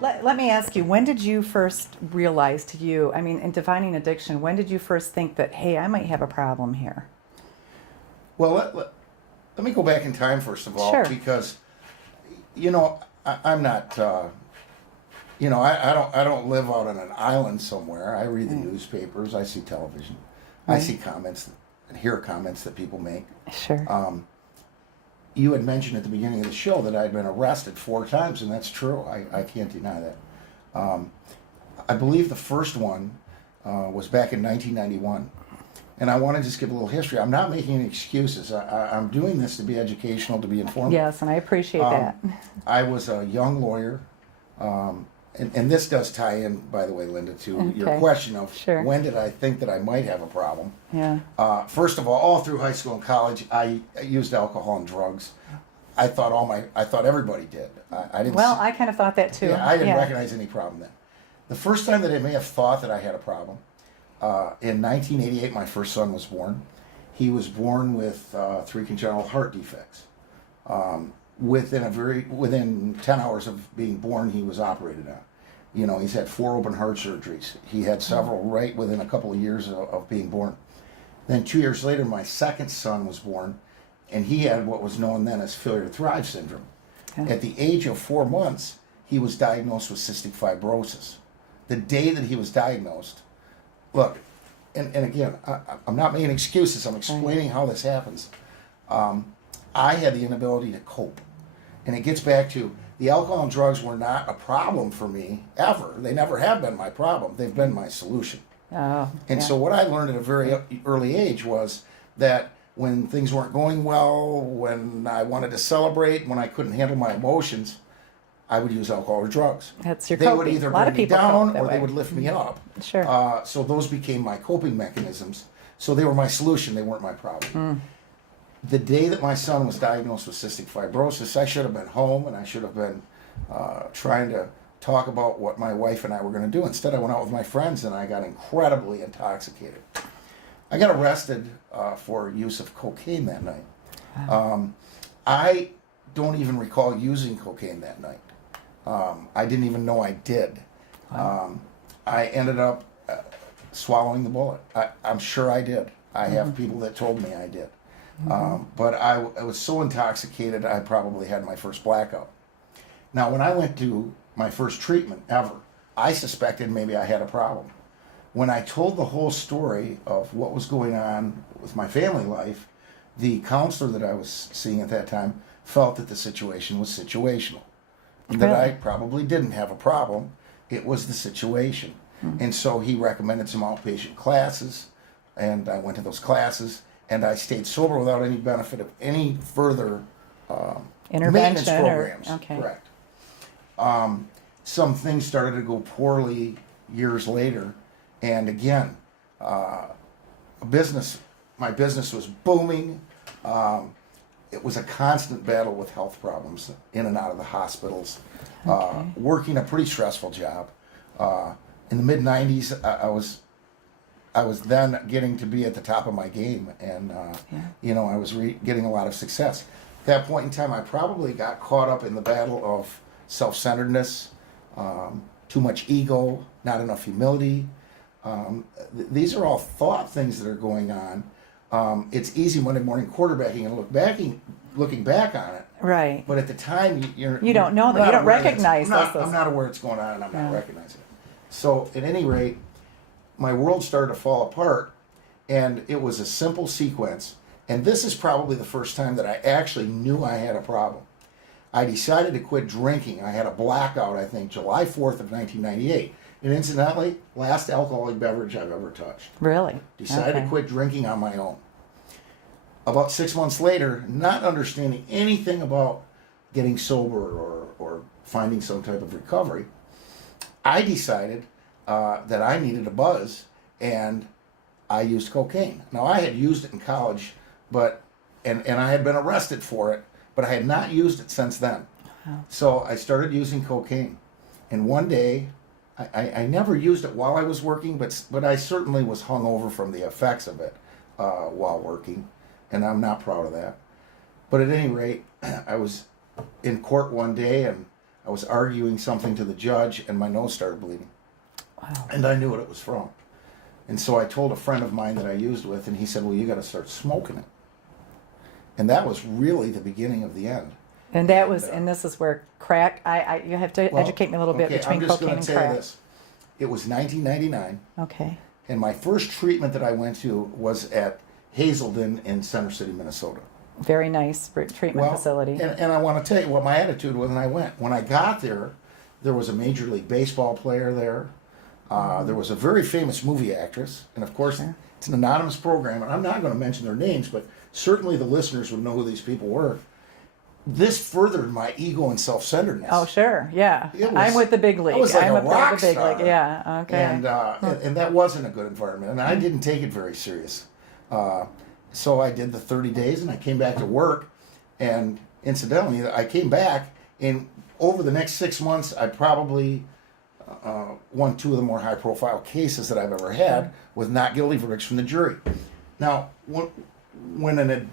Let me ask you, when did you first realize to you, I mean, in defining addiction, when did you first think that, hey, I might have a problem here? Well, let me go back in time first of all, Sure. because, I'm not, I don't live out on an island somewhere. I read the newspapers, I see television, I see comments and hear comments that people make. Sure. You had mentioned at the beginning of the show that I'd been arrested 4 times, and that's true. I can't deny that. I believe the first one was back in 1991. And I want to just give a little history. I'm not making any excuses. I'm doing this to be educational, to be informative. Yes, and I appreciate that. I was a young lawyer. And this does tie in, by the way, Lynda, to your question of when did I think that I might have a problem. Yeah. First of all through high school and college, I used alcohol and drugs. I thought everybody did. I didn't. Well, I kind of thought that too. Yeah, I didn't recognize any problem then. The first time that I may have thought that I had a problem, in 1988, my first son was born. He was born with 3 congenital heart defects. Within 10 hours of being born, he was operated on. He's had 4 open heart surgeries. He had several right within a couple of years of being born. Then 2 years later, my second son was born, and he had what was known then as failure to thrive syndrome. Okay. At the age of 4 months, he was diagnosed with cystic fibrosis. The day that he was diagnosed, look, and again, I'm not making excuses. I'm explaining how this happens. I had the inability to cope. And it gets back to the alcohol and drugs were not a problem for me ever. They never have been my problem. They've been my solution. So what I learned at a very early age was that when things weren't going well, when I wanted to celebrate, when I couldn't handle my emotions, I would use alcohol or drugs. That's your They coping. would either a lot bring of me people down cope or that they way. would lift me up. Sure. So those became my coping mechanisms. So they were my solution. They weren't my problem. The day that my son was diagnosed with cystic fibrosis, I should have been home and I should have been trying to talk about what my wife and I were going to do. Instead, I went out with my friends and I got incredibly intoxicated. I got arrested for use of cocaine that night. I don't even recall using cocaine that night. I didn't even know I did. I ended up swallowing the bullet. I'm sure I did. I have people that told me I did. But I was so intoxicated, I probably had my first blackout. Now, when I went to my first treatment ever, I suspected maybe I had a problem. When I told the whole story of what was going on with my family life, the counselor that I was seeing at that time felt that the situation was situational. That I probably didn't have a problem. It was the situation. And so he recommended some outpatient classes, and I went to those classes. And I stayed sober without any benefit of any further maintenance programs. Correct. Some things started to go poorly years later, and again, my business was booming. It was a constant battle with health problems, in and out of the hospitals, working a pretty stressful job. In the mid '90s, I was then getting to be at the top of my game, and I was getting a lot of success. At that point in time, I probably got caught up in the battle of self-centeredness, too much ego, not enough humility. These are all thought things that are going on. It's easy Monday morning quarterbacking and looking back on it. Right. But at the time, you don't know that. You don't recognize those. I'm not aware it's going on, and I'm not recognizing it. So, at any rate, my world started to fall apart, and it was a simple sequence. And this is probably the first time that I actually knew I had a problem. I decided to quit drinking. I had a blackout, I think, July 4th of 1998. And incidentally, last alcoholic beverage I've ever touched. Really? Decided to quit drinking on my own. About 6 months later, not understanding anything about getting sober or finding some type of recovery, I decided that I needed a buzz, and I used cocaine. Now, I had used it in college, and I had been arrested for it, but I had not used it since then. Wow. So I started using cocaine. And one day, I never used it while I was working, but I certainly was hungover from the effects of it while working, and I'm not proud of that. But at any rate, I was in court one day, and I was arguing something to the judge, and my nose started bleeding. Wow. And I knew what it was from. And so I told a friend of mine that I used with, and he said, well, you got to start smoking it. And that was really the beginning of the end. And that was, and this is where crack, you have to Well, educate me a little bit okay, between I'm just cocaine gonna and say crack. this. It was 1999, Okay. and my first treatment that I went to was at Hazelden in Center City, Minnesota. Very nice treatment facility. And I want to tell you what my attitude was when I went. When I got there, there was a Major League Baseball player there. There was a very famous movie actress, and of course, Sure. it's an anonymous program, and I'm not going to mention their names, but certainly the listeners would know who these people were. This furthered my ego and self-centeredness. Oh, sure. Yeah. It was- I'm with the big league. I was like I'm a a part rock of the big star. league. Yeah. Okay. And that wasn't a good environment, and I didn't take it very serious. So I did the 30 days, and I came back to work. And incidentally, I came back, and over the next 6 months, I probably won 2 of the more high-profile cases that I've ever had with not guilty verdicts from the jury. Now, when a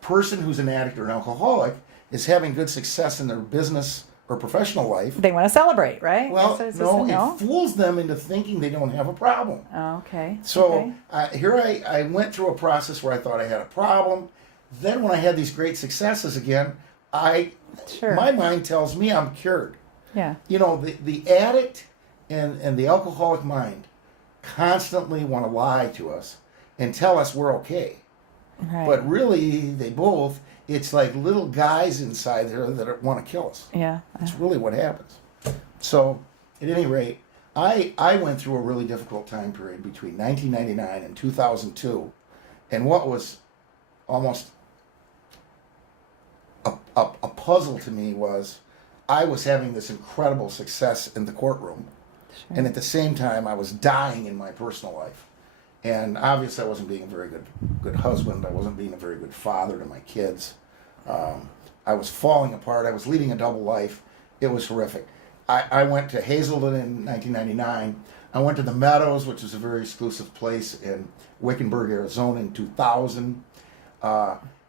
person who's an addict or an alcoholic is having good success in their business or professional life, They want to celebrate, right? well, So it's no, just it fools them into thinking they don't have a problem. Oh, okay. So Okay. here I went through a process where I thought I had a problem. Then when I had these great successes again, Sure. my mind tells me I'm cured. Yeah. You know, the addict and the alcoholic mind constantly want to lie to us and tell us we're okay. Right. But really, it's like little guys inside there that want to kill us. Yeah. That's really what happens. So, at any rate, I went through a really difficult time period between 1999 and 2002, and what was almost a puzzle to me was I was having this incredible success in the courtroom, Sure. and at the same time I was dying in my personal life. And obviously I wasn't being a very good husband. I wasn't being a very good father to my kids. I was falling apart. I was leading a double life. It was horrific. I went to Hazelden in 1999. I went to the Meadows, which is a very exclusive place in Wickenburg, Arizona in 2000.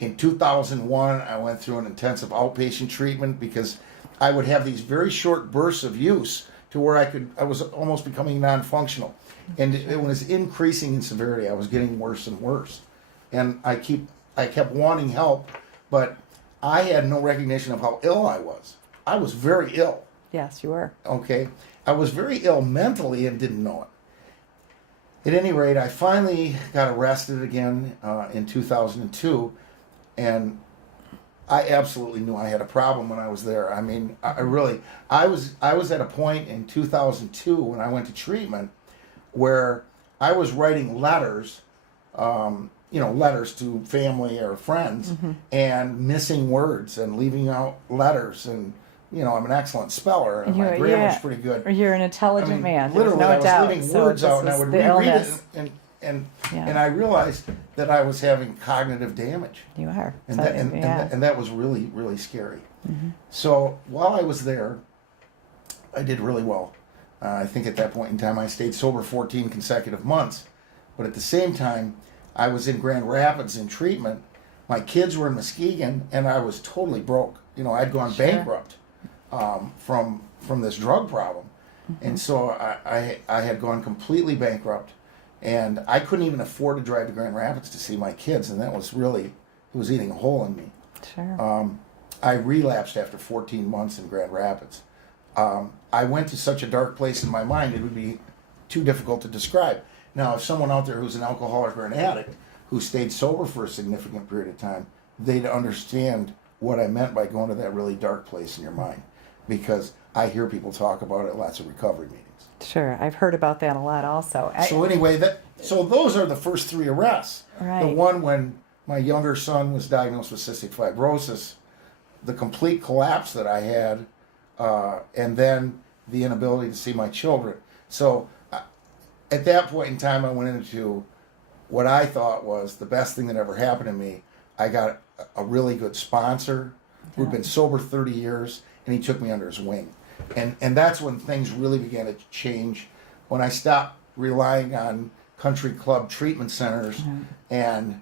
In 2001, I went through an intensive outpatient treatment because I would have these very short bursts of use to where I was almost becoming non-functional. And it was increasing in severity. I was getting worse and worse. And I kept wanting help, but I had no recognition of how ill I was. I was very ill. Yes, you were. Okay? I was very ill mentally and didn't know it. At any rate, I finally got arrested again in 2002, and I absolutely knew I had a problem when I was there. I mean, I was at a point in 2002 when I went to treatment where I was writing letters, letters to family or friends, and missing words and leaving out letters. And I'm an excellent speller, and my grammar's pretty good. You're an intelligent I mean, man. Literally, There's no I was doubt. leaving So words this out, and I was would the reread illness. it, and Yeah. I realized that I was having cognitive damage, You are. and So, that and, yeah. and that was really, really scary. So while I was there, I did really well. I think at that point in time, I stayed sober 14 consecutive months. But at the same time, I was in Grand Rapids in treatment. My kids were in Muskegon, and I was totally broke. I'd gone Sure. bankrupt from this drug problem. And so I had gone completely bankrupt, and I couldn't even afford to drive to Grand Rapids to see my kids, and that was really, it was eating a hole in me. Sure. I relapsed after 14 months in Grand Rapids. I went to such a dark place in my mind, it would be too difficult to describe. Now, if someone out there who's an alcoholic or an addict who stayed sober for a significant period of time, they'd understand what I meant by going to that really dark place in your mind. Because I hear people talk about it at lots of recovery meetings. Sure. I've heard about that a lot also. So anyway, so those are the first 3 arrests. Right. The one when my younger son was diagnosed with cystic fibrosis, the complete collapse that I had, and then the inability to see my children. So at that point in time, I went into what I thought was the best thing that ever happened to me. I got a really good sponsor who'd been sober 30 years, and he took me under his wing. And that's when things really began to change, when I stopped relying on country club treatment centers and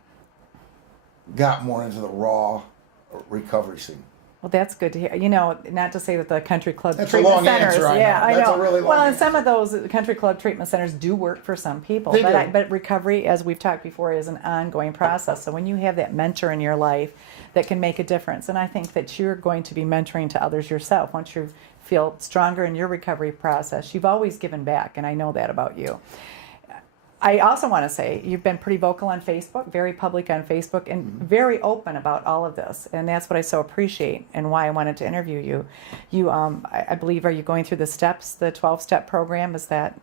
got more into the raw recovery scene. Well, that's good to hear. Not to say that the country club That's a treatment long centers. answer, I yeah, know. I That's know. a really long well, and answer. some of those country club treatment centers do work for some people. They but do. But recovery, as we've talked before, is an ongoing process. So when you have that mentor in your life that can make a difference, and I think that you're going to be mentoring to others yourself once you feel stronger in your recovery process. You've always given back, and I know that about you. I also want to say you've been pretty vocal on Facebook, very public on Facebook, and very open about all of this. And that's what I so appreciate and why I wanted to interview you. You, I believe, are you going through the steps, the 12-step program? Is that?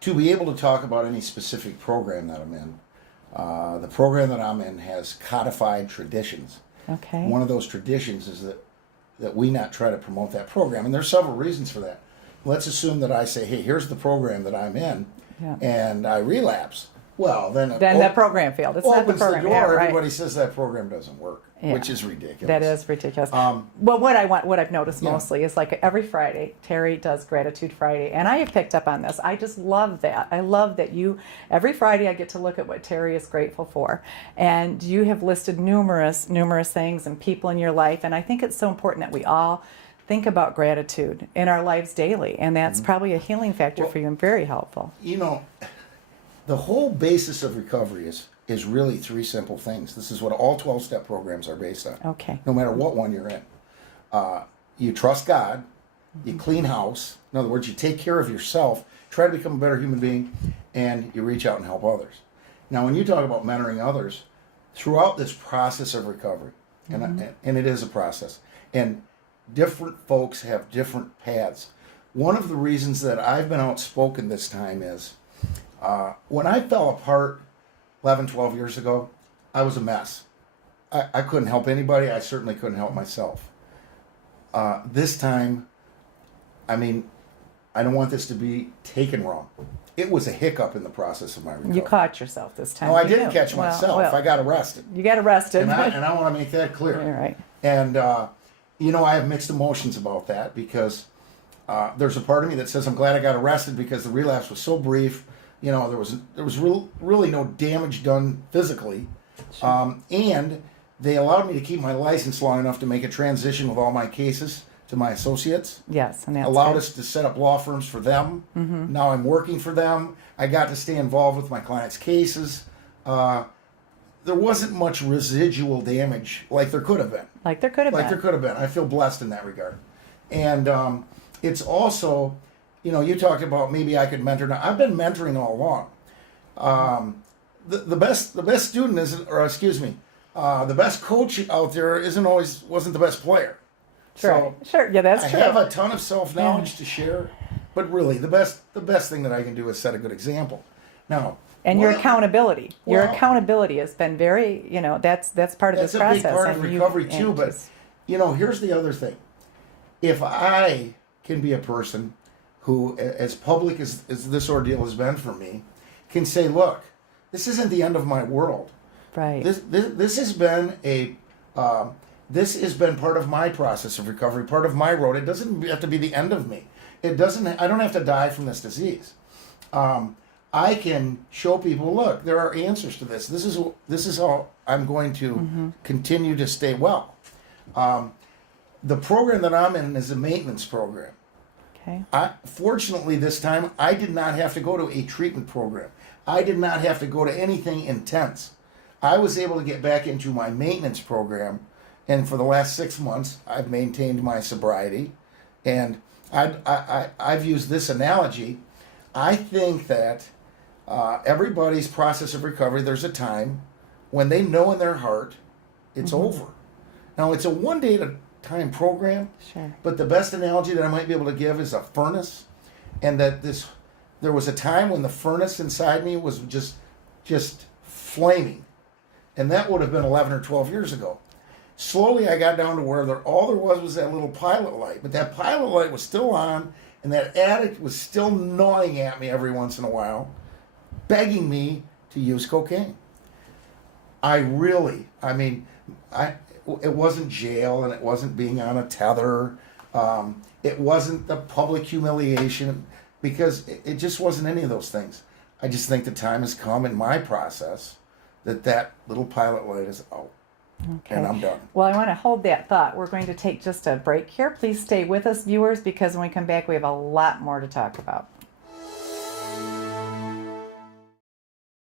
To be able to talk about any specific program that I'm in, the program that I'm in has codified traditions. Okay. One of those traditions is that we not try to promote that program. And there's several reasons for that. Let's assume that I say, hey, here's the program that I'm in, Yeah. and I relapse. Well, then that program failed. It's not the opens the program. door. Yeah, right. Everybody says that program doesn't work, Yeah. which is ridiculous. That is ridiculous. Um, well, what I've noticed Yeah. mostly is like every Friday, Terry does Gratitude Friday, and I have picked up on this. I just love that. I love that every Friday I get to look at what Terry is grateful for, and you have listed numerous things and people in your life, and I think it's so important that we all think about gratitude in our lives daily, and that's probably a healing factor for you and very helpful. The whole basis of recovery is really three simple things. This is what all 12-step programs are based on. Okay. No matter what one you're in. You trust God, you clean house. In other words, you take care of yourself, try to become a better human being, and you reach out and help others. Now, when you talk about mentoring others, throughout this process of recovery, and it is a process, and different folks have different paths. One of the reasons that I've been outspoken this time is when I fell apart 11, 12 years ago, I was a mess. I couldn't help anybody. I certainly couldn't help myself. This time, I don't want this to be taken wrong. It was a hiccup in the process of my recovery. You caught yourself this time. No, I You didn't knew. catch myself. Well, I got arrested. you got arrested. And I want to make that clear. All right. And, I have mixed emotions about that because there's a part of me that says I'm glad I got arrested because the relapse was so brief. There was really no damage done physically. Sure. And they allowed me to keep my license long enough to make a transition with all my cases to my associates. Yes, and that's Allowed good. us to set up law firms for them. Mm-hmm. Now I'm working for them. I got to stay involved with my clients' cases. There wasn't much residual damage like there could have been. Like there could have been. I feel blessed in that regard. And it's also, you talked about maybe I could mentor. Now, I've been mentoring all along. The best student isn't, or excuse me, the best coach out there wasn't the best player. Sure. So Sure. Yeah, that's true. I have a ton of self-knowledge to share, but really the best thing that I can do is set a good example. Now, And your accountability. Your Well- accountability has been very, that's part of this that's a process. big part of and recovery and too. But just- here's the other thing: if I can be a person who, as public as this ordeal has been for me, can say, "Look, this isn't the end of my world. right. This has been this has been part of my process of recovery, part of my road. It doesn't have to be the end of me. I don't have to die from this disease. I can show people, look, there are answers to this. This is how I'm going to continue to stay well. The program that I'm in is a maintenance program. Okay. Fortunately, this time, I did not have to go to a treatment program. I did not have to go to anything intense. I was able to get back into my maintenance program, and for the last 6 months, I've maintained my sobriety. And I've used this analogy. I think that everybody's process of recovery, there's a time when they know in their heart it's over. Now, it's a one-day-at-a-time program, Sure. but the best analogy that I might be able to give is a furnace, and that there was a time when the furnace inside me was just flaming, and that would have been 11 or 12 years ago. Slowly, I got down to where all there was that little pilot light, but that pilot light was still on, and that addict was still gnawing at me every once in a while, begging me to use cocaine. It wasn't jail, and it wasn't being on a tether. It wasn't the public humiliation, because it just wasn't any of those things. I just think the time has come in my process that little pilot light is out. and I'm done. Well, I want to hold that thought. We're going to take just a break here. Please stay with us, viewers, because when we come back, we have a lot more to talk about.